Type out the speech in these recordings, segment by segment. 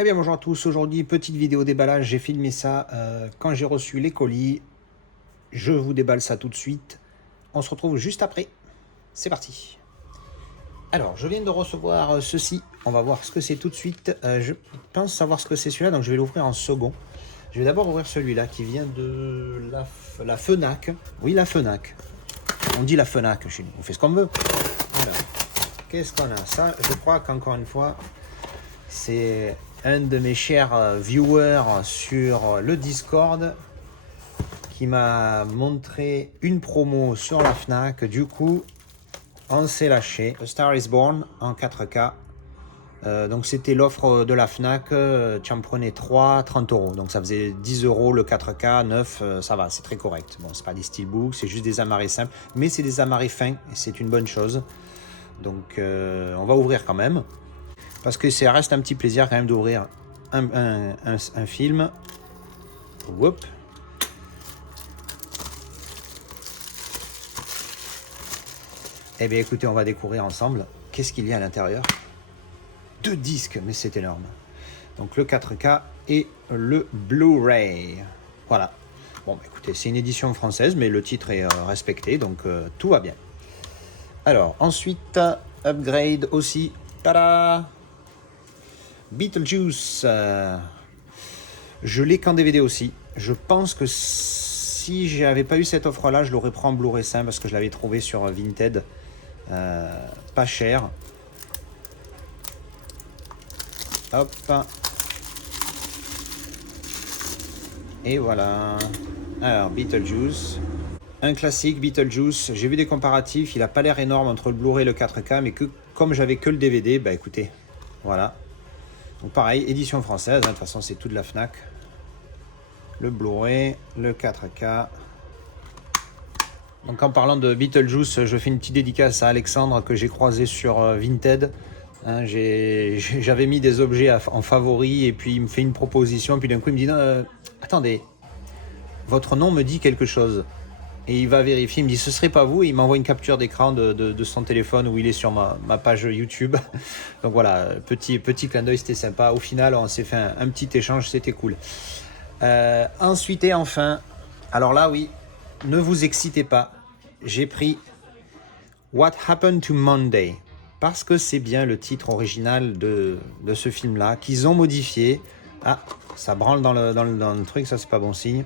Eh bien bonjour à tous, aujourd'hui petite vidéo déballage, j'ai filmé ça quand j'ai reçu les colis. Je vous déballe ça tout de suite, on se retrouve juste après, c'est parti. Alors je viens de recevoir ceci, on va voir ce que c'est tout de suite. Je pense savoir ce que c'est celui-là, donc je vais l'ouvrir en second. Je vais d'abord ouvrir celui-là qui vient de la Fnac. Oui, la Fnac, on dit la Fnac chez nous, on fait ce qu'on veut. Voilà. Qu'est-ce qu'on a? Ça, je crois qu'encore une fois, c'est un de mes chers viewers sur le Discord qui m'a montré une promo sur la Fnac. Du coup, on s'est lâché. A Star is Born en 4K. Donc c'était l'offre de la Fnac. Tu en prenais 3, 30 euros. Donc ça faisait 10 euros le 4K, 9, ça va, c'est très correct. Bon, c'est pas des steelbooks, c'est juste des amarrés simples. Mais c'est des amarrés fins et c'est une bonne chose. Donc on va ouvrir quand même. Parce que ça reste un petit plaisir quand même d'ouvrir un film. Whoop. Eh bien écoutez, on va découvrir ensemble qu'est-ce qu'il y a à l'intérieur. 2 disques, mais c'est énorme. Donc le 4K et le Blu-ray. Voilà. Bon, bah, écoutez, c'est une édition française, mais le titre est respecté, donc tout va bien. Alors, ensuite, upgrade aussi. Tada! Beetlejuice. Je l'ai qu'en DVD aussi. Je pense que si j'avais pas eu cette offre-là, je l'aurais pris en Blu-ray simple parce que je l'avais trouvé sur Vinted. Pas cher. Hop. Et voilà. Alors, Beetlejuice. Un classique Beetlejuice. J'ai vu des comparatifs. Il a pas l'air énorme entre le Blu-ray et le 4K, mais comme j'avais que le DVD, bah écoutez, voilà. Donc pareil, édition française, hein, de toute façon c'est tout de la Fnac. Le Blu-ray, le 4K. Donc en parlant de Beetlejuice, je fais une petite dédicace à Alexandre que j'ai croisé sur Vinted. Hein, j'avais mis des objets en favori et puis il me fait une proposition. Puis d'un coup il me dit non, attendez, votre nom me dit quelque chose. Et il va vérifier, il me dit ce serait pas vous, et il m'envoie une capture d'écran de son téléphone où il est sur ma page YouTube. Donc voilà, petit clin d'œil, c'était sympa. Au final, on s'est fait un petit échange, c'était cool. Ensuite et enfin, alors là oui, ne vous excitez pas, j'ai pris What Happened to Monday, parce que c'est bien le titre original de ce film-là, qu'ils ont modifié. Ah, ça branle dans le truc, ça c'est pas bon signe.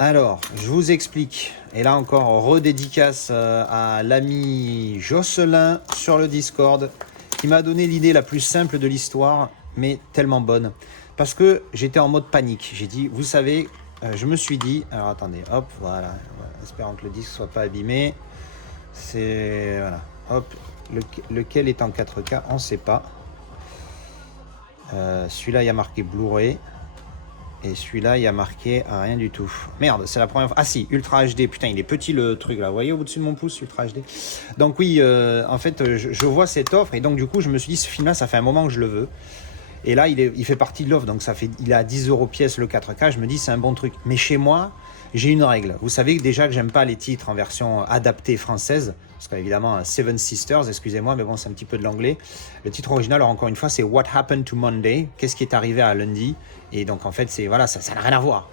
Alors, je vous explique, et là encore, redédicace à l'ami Jocelyn sur le Discord, qui m'a donné l'idée la plus simple de l'histoire, mais tellement bonne. Parce que j'étais en mode panique. J'ai dit, vous savez, je me suis dit, alors attendez, hop, voilà, espérant que le disque soit pas abîmé. C'est, voilà, hop, lequel est en 4K, on ne sait pas. Celui-là, il y a marqué Blu-ray. Et celui-là, il y a marqué rien du tout. Merde, c'est la première fois. Ah si, Ultra HD. Putain, il est petit le truc là. Vous voyez au-dessus de mon pouce, Ultra HD. Donc oui, en fait, je vois cette offre. Et donc du coup, je me suis dit, ce film-là, ça fait un moment que je le veux. Et là, il fait partie de l'offre. Donc il est à 10 euros pièce le 4K. Je me dis, c'est un bon truc. Mais chez moi, j'ai une règle. Vous savez déjà que j'aime pas les titres en version adaptée française. Parce qu'évidemment, Seven Sisters, excusez-moi, mais bon, c'est un petit peu de l'anglais. Le titre original, alors encore une fois, c'est What Happened to Monday? Qu'est-ce qui est arrivé à lundi? Et donc, en fait, c'est voilà, ça n'a rien à voir.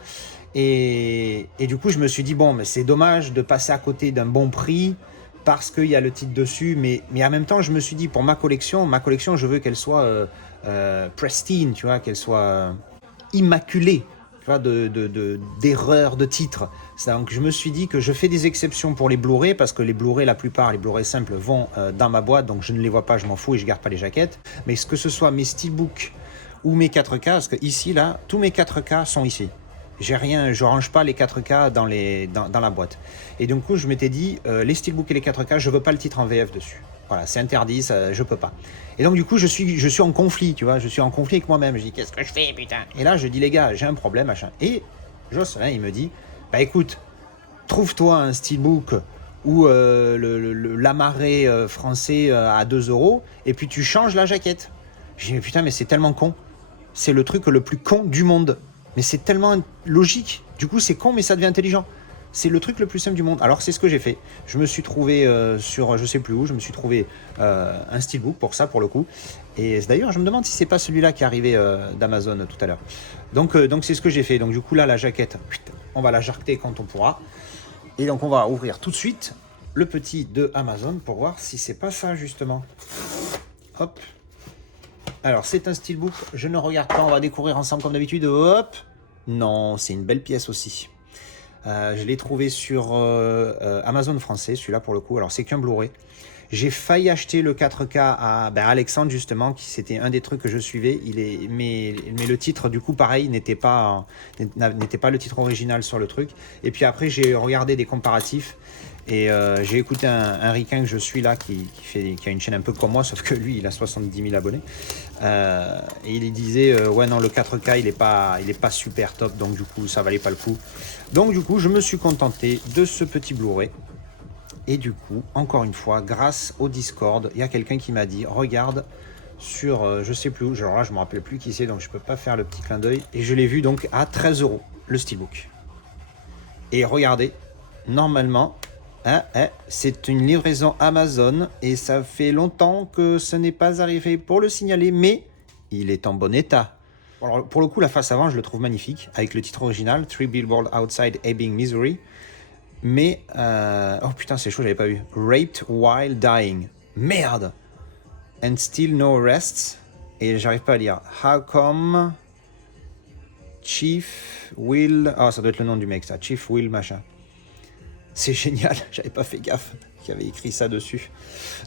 Et du coup, je me suis dit, bon, mais c'est dommage de passer à côté d'un bon prix parce qu'il y a le titre dessus. Mais en même temps, je me suis dit, pour ma collection, je veux qu'elle soit pristine, tu vois, qu'elle soit immaculée. Tu vois, d'erreurs de titres. Donc je me suis dit que je fais des exceptions pour les Blu-ray parce que les Blu-ray, la plupart, les Blu-ray simples vont dans ma boîte, donc je ne les vois pas, je m'en fous et je garde pas les jaquettes. Mais que ce soit mes steelbooks ou mes 4K, parce que ici, là, tous mes 4K sont ici. J'ai rien, je range pas les 4K dans la boîte. Et du coup, je m'étais dit, les steelbooks et les 4K, je veux pas le titre en VF dessus. Voilà, c'est interdit, ça, je peux pas. Et donc du coup, je suis en conflit, tu vois, je suis en conflit avec moi-même. Je dis, qu'est-ce que je fais, putain? Et là, je dis, les gars, j'ai un problème, machin. Et Jocelyn, il me dit, bah écoute, trouve-toi un steelbook ou l'amarré français à 2 euros, et puis tu changes la jaquette. Je dis, mais putain, mais c'est tellement con. C'est le truc le plus con du monde. Mais c'est tellement logique. Du coup, c'est con, mais ça devient intelligent. C'est le truc le plus simple du monde. Alors c'est ce que j'ai fait. Je me suis trouvé sur je sais plus où, je me suis trouvé un steelbook pour ça pour le coup. Et d'ailleurs je me demande si c'est pas celui-là qui est arrivé d'Amazon tout à l'heure. Donc c'est ce que j'ai fait. Donc du coup là la jaquette, on va la jarreter quand on pourra. Et donc on va ouvrir tout de suite le petit de Amazon pour voir si c'est pas ça justement. Hop. Alors c'est un steelbook, je ne regarde pas, on va découvrir ensemble comme d'habitude. Hop. Non, c'est une belle pièce aussi. Je l'ai trouvé sur Amazon français, celui-là pour le coup. Alors c'est qu'un Blu-ray. J'ai failli acheter le 4K à Alexandre justement, qui c'était un des trucs que je suivais. Mais le titre du coup pareil n'était pas le titre original sur le truc. Et puis après j'ai regardé des comparatifs et j'ai écouté un ricain que je suis là qui a une chaîne un peu comme moi, sauf que lui il a 70 000 abonnés. Et il disait ouais non, le 4K il est pas super top, donc du coup ça valait pas le coup. Donc du coup je me suis contenté de ce petit Blu-ray. Et du coup, encore une fois, grâce au Discord, il y a quelqu'un qui m'a dit regarde sur je sais plus où, genre là je me rappelle plus qui c'est, donc je peux pas faire le petit clin d'œil. Et je l'ai vu donc à 13 € le steelbook. Et regardez, normalement, c'est une livraison Amazon et ça fait longtemps que ce n'est pas arrivé pour le signaler, mais il est en bon état. Alors, pour le coup, la face avant, je le trouve magnifique, avec le titre original, 3 Billboards Outside Ebbing, Missouri. Mais, oh putain, c'est chaud, j'avais pas vu. Raped while dying. Merde! And still no arrests. Et j'arrive pas à lire. How come Chief Will... Ah, ça doit être le nom du mec, ça. Chief Will machin. C'est génial, j'avais pas fait gaffe qu'il y avait écrit ça dessus.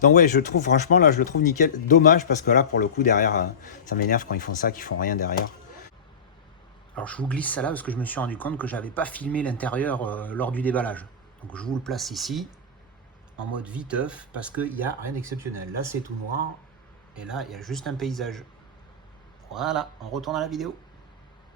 Donc ouais, je trouve, franchement, là, je le trouve nickel. Dommage, parce que là, pour le coup, derrière, ça m'énerve quand ils font ça, qu'ils font rien derrière. Alors je vous glisse ça là parce que je me suis rendu compte que j'avais pas filmé l'intérieur lors du déballage. Donc je vous le place ici, en mode viteuf, parce qu'il n'y a rien d'exceptionnel. Là c'est tout noir, et là il y a juste un paysage. Voilà, on retourne à la vidéo.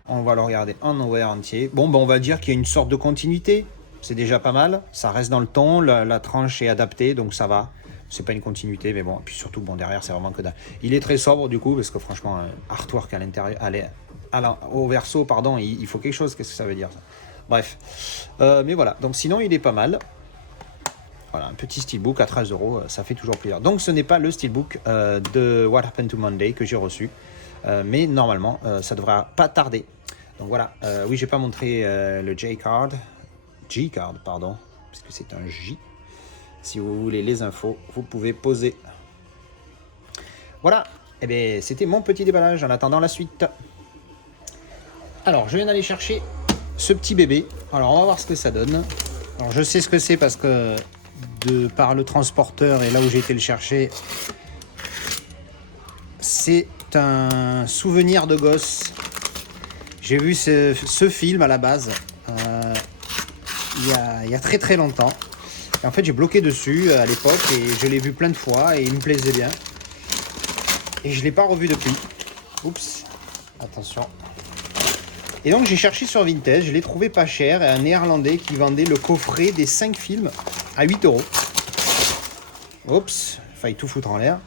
On va le regarder en entier. Bon, ben on va dire qu'il y a une sorte de continuité. C'est déjà pas mal, ça reste dans le ton, la tranche est adaptée, donc ça va. C'est pas une continuité, mais bon, et puis surtout, bon, derrière c'est vraiment que dalle. Il est très sobre du coup, parce que franchement, artwork à l'intérieur, au verso, pardon, il faut quelque chose, qu'est-ce que ça veut dire ça? Bref, mais voilà, donc sinon il est pas mal. Voilà, un petit steelbook à 13 €, ça fait toujours plaisir. Donc ce n'est pas le steelbook de What Happened to Monday que j'ai reçu, mais normalement ça devrait pas tarder. Donc voilà, oui, j'ai pas montré le G-card, pardon, parce que c'est un J. Si vous voulez les infos, vous pouvez poser. Voilà, et bien c'était mon petit déballage en attendant la suite. Alors, je viens d'aller chercher ce petit bébé. Alors, on va voir ce que ça donne. Alors, je sais ce que c'est parce que par le transporteur et là où j'ai été le chercher, c'est un souvenir de gosse. J'ai vu ce film à la base il y a très très longtemps. Et en fait, j'ai bloqué dessus à l'époque et je l'ai vu plein de fois et il me plaisait bien. Et je ne l'ai pas revu depuis. Oups, attention. Et donc j'ai cherché sur Vinted, je l'ai trouvé pas cher, un néerlandais qui vendait le coffret des 5 films à 8 €. Oups, failli tout foutre en l'air.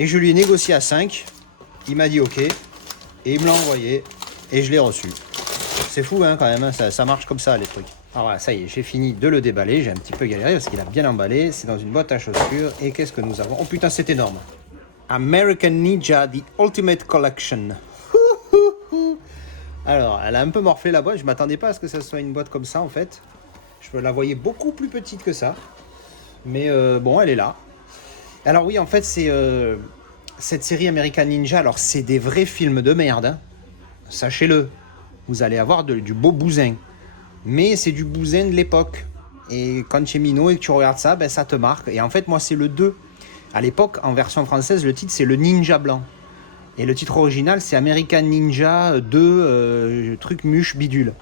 Et je lui ai négocié à 5, il m'a dit ok, et il me l'a envoyé, et je l'ai reçu. C'est fou hein, quand même, hein, ça marche comme ça les trucs. Alors voilà, ça y est, j'ai fini de le déballer, j'ai un petit peu galéré parce qu'il a bien emballé, c'est dans une boîte à chaussures, et qu'est-ce que nous avons? Oh putain, c'est énorme. American Ninja, The Ultimate Collection. Alors, elle a un peu morflé la boîte, je m'attendais pas à ce que ça soit une boîte comme ça en fait. Je la voyais beaucoup plus petite que ça. Mais bon, elle est là. Alors oui, en fait, c'est cette série American Ninja, alors c'est des vrais films de merde. Hein. Sachez-le, vous allez avoir du beau bousin. Mais c'est du bousin de l'époque. Et quand tu es minot et que tu regardes ça, ben, ça te marque. Et en fait, moi, c'est le 2. À l'époque, en version française, le titre, c'est le Ninja Blanc. Et le titre original, c'est American Ninja 2, truc muche bidule.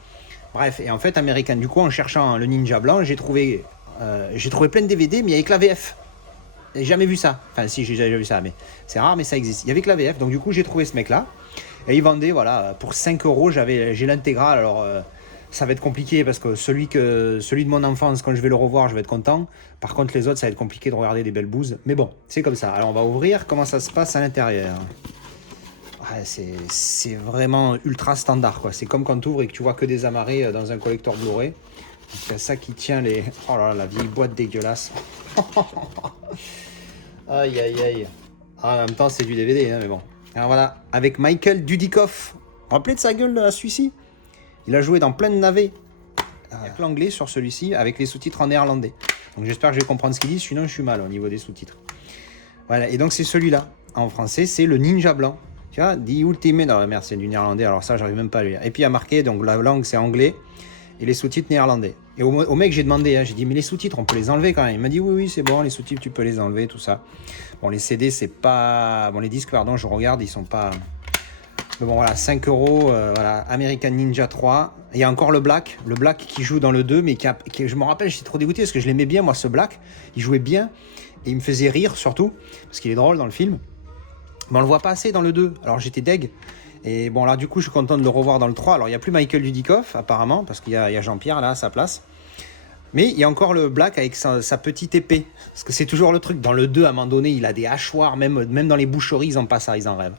Bref, et en fait, American, du coup, en cherchant le Ninja Blanc, j'ai trouvé plein de DVD, mais avec la VF. J'ai jamais vu ça. Enfin, si, j'ai déjà vu ça, mais c'est rare, mais ça existe. Il y avait que la VF, donc du coup, j'ai trouvé ce mec-là. Et il vendait, voilà, pour 5 €, j'ai l'intégrale. Alors, ça va être compliqué parce que celui de mon enfance, quand je vais le revoir, je vais être content. Par contre, les autres, ça va être compliqué de regarder des belles bouses. Mais bon, c'est comme ça. Alors, on va ouvrir. Comment ça se passe à l'intérieur? Ouais, c'est vraiment ultra standard, quoi. C'est comme quand tu ouvres et que tu vois que des amarrés dans un collector Blu-ray. C'est ça qui tient les... Oh là là, la vieille boîte dégueulasse. Aïe, aïe, aïe. Ah, en même temps, c'est du DVD, hein, mais bon. Alors voilà, avec Michael Dudikoff. Vous vous rappelez de sa gueule, à celui-ci? Il a joué dans plein de navets. Il n'y a que l'anglais sur celui-ci, avec les sous-titres en néerlandais. Donc j'espère que je vais comprendre ce qu'il dit, sinon je suis mal au niveau des sous-titres. Voilà, et donc c'est celui-là. En français, c'est le Ninja Blanc. Tu vois, The Ultimate... Non, merde, c'est du néerlandais, alors ça, j'arrive même pas à le lire. Et puis il y a marqué, donc la langue, c'est anglais, et les sous-titres néerlandais. Et au mec, j'ai demandé, hein, j'ai dit, mais les sous-titres, on peut les enlever quand même. Il m'a dit, oui, oui, c'est bon, les sous-titres, tu peux les enlever, tout ça. Bon, les CD, c'est pas... Bon, les disques, pardon, je regarde, ils sont pas... Mais bon, voilà, 5 euros, voilà, American Ninja 3. Il y a encore le Black qui joue dans le 2, mais je me rappelle, j'étais trop dégoûté parce que je l'aimais bien, moi, ce Black. Il jouait bien et il me faisait rire surtout, parce qu'il est drôle dans le film. Mais on le voit pas assez dans le 2, alors j'étais deg. Et bon, là, du coup, je suis content de le revoir dans le 3. Alors, il n'y a plus Michael Dudikoff, apparemment, parce qu'il y a Jean-Pierre, là, à sa place. Mais il y a encore le Black avec sa petite épée. Parce que c'est toujours le truc. Dans le 2, à un moment donné, il a des hachoirs. Même dans les boucheries, ils en passent ça, ils en rêvent.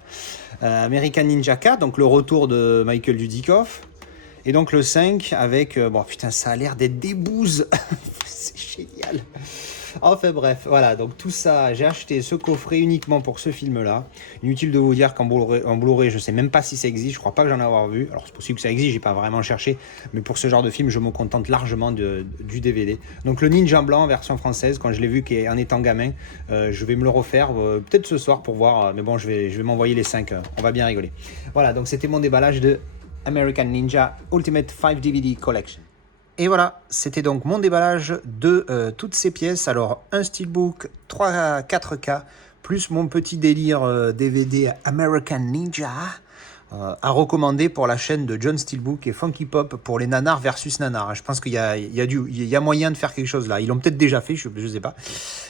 American Ninja 4, donc le retour de Michael Dudikoff. Et donc le 5 avec... bon, putain, ça a l'air d'être des bouses. C'est génial. Enfin bref, voilà, donc tout ça, j'ai acheté ce coffret uniquement pour ce film-là. Inutile de vous dire qu'en Blu-ray, je sais même pas si ça existe, je crois pas que j'en ai avoir vu. Alors c'est possible que ça existe, j'ai pas vraiment cherché, mais pour ce genre de film, je me contente largement du DVD. Donc le Ninja Blanc, version française, quand je l'ai vu en étant gamin, je vais me le refaire, peut-être ce soir pour voir, mais bon, je vais m'envoyer les 5, on va bien rigoler. Voilà, donc c'était mon déballage de American Ninja Ultimate 5 DVD Collection. Et voilà, c'était donc mon déballage de toutes ces pièces. Alors, un steelbook 3 à 4K, plus mon petit délire DVD American Ninja, à recommander pour la chaîne de John Steelbook et Funky Pop pour les nanars versus nanars. Je pense qu'il y a moyen de faire quelque chose là. Ils l'ont peut-être déjà fait, je sais pas.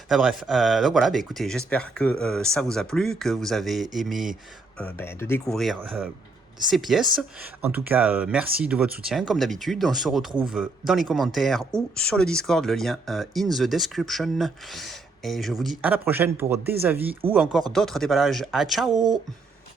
Enfin bref, donc voilà, bah, écoutez, j'espère que ça vous a plu, que vous avez aimé de découvrir... ces pièces. En tout cas, merci de votre soutien, comme d'habitude. On se retrouve dans les commentaires ou sur le Discord, le lien in the description. Et je vous dis à la prochaine pour des avis ou encore d'autres déballages. À ciao!